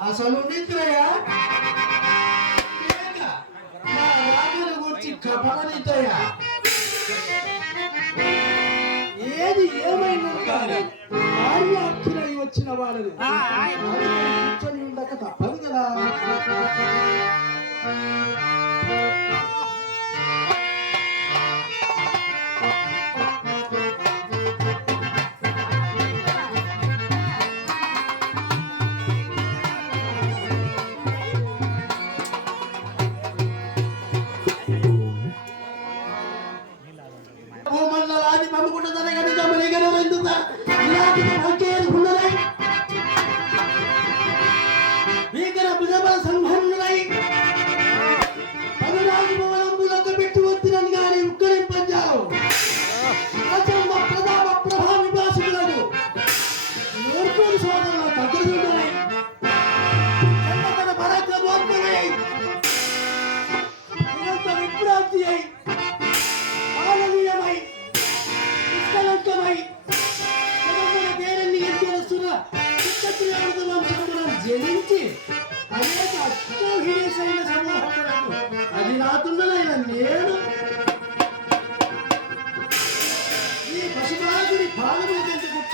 అసలు నిద్రయా? లేక నా రాజును గురించి కపలనితయా ఏది ఏమైనా కానీ వచ్చిన వాళ్ళని కూర్చొని ఉండక తప్పదు కదా.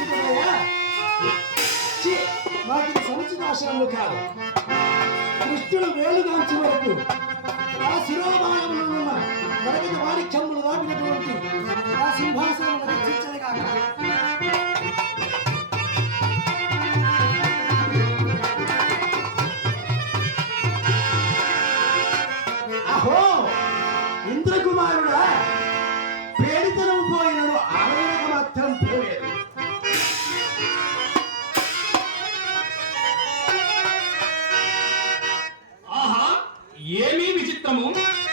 కింద వాటికి సముచిత ఇది కాదు. కృష్ణుడు వేలుగాంచి వరకు ఆ శిరోభాగంలో ఉన్న తరగతి మాణిక్యములు దాపినటువంటి ఆ సింహాసనం రక్షించదు కాక como bom?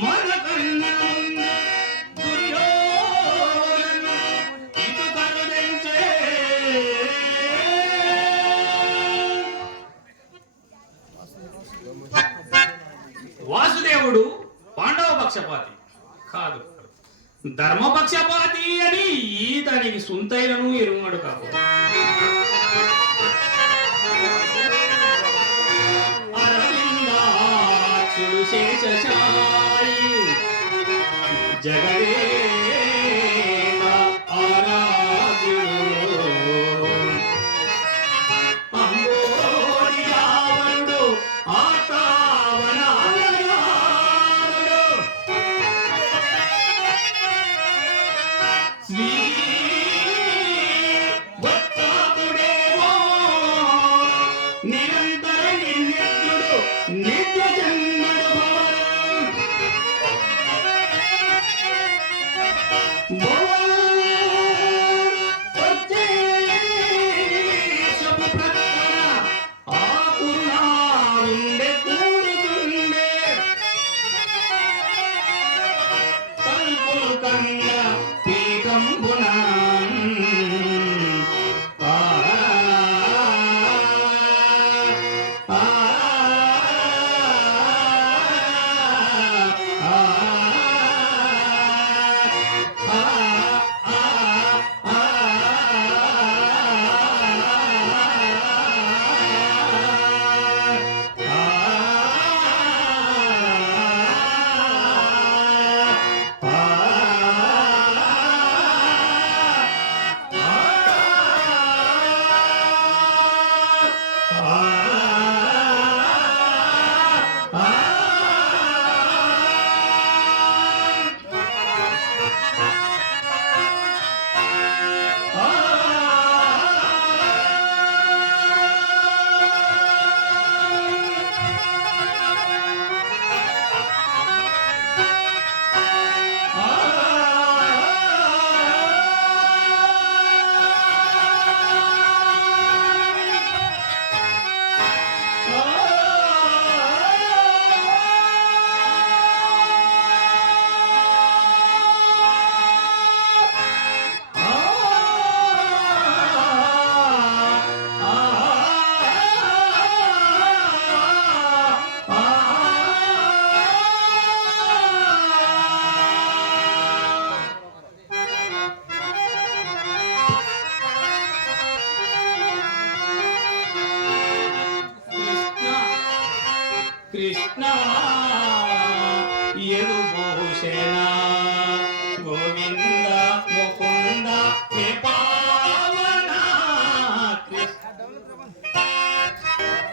மன கண்ணம் పాండవ పక్షపాతి కాదు. ధర్మపక్షపాతి అని ఈ దానికి సుంతైలను ఎరుమాడు కాదు. అరవిందాక్షుడు Nina!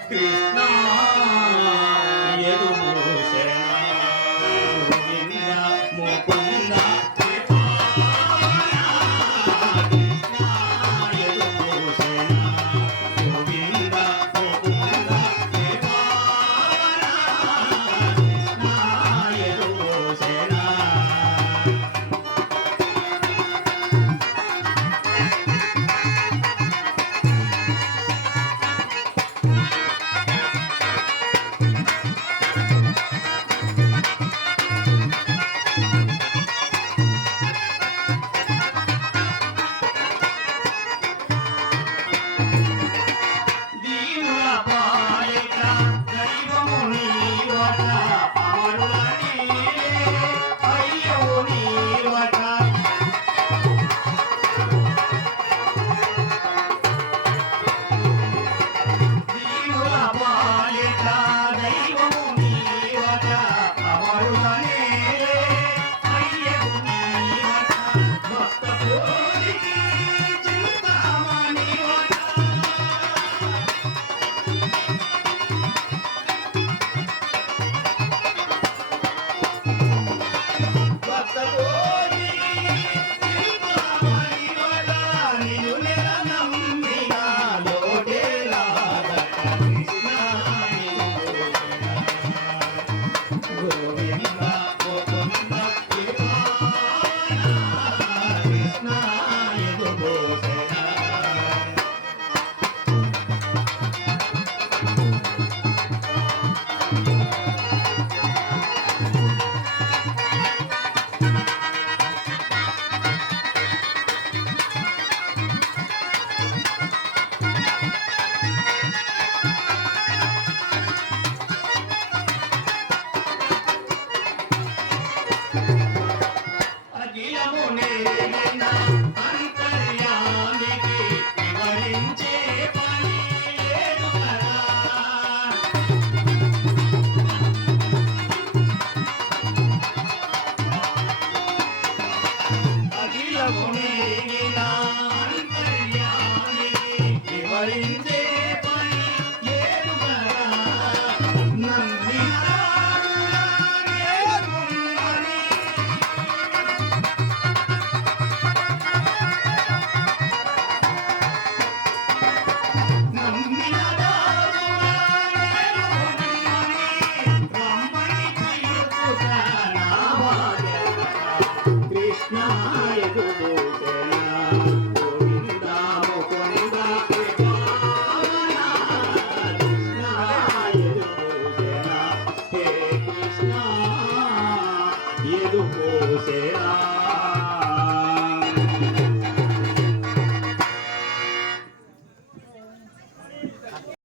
Krishna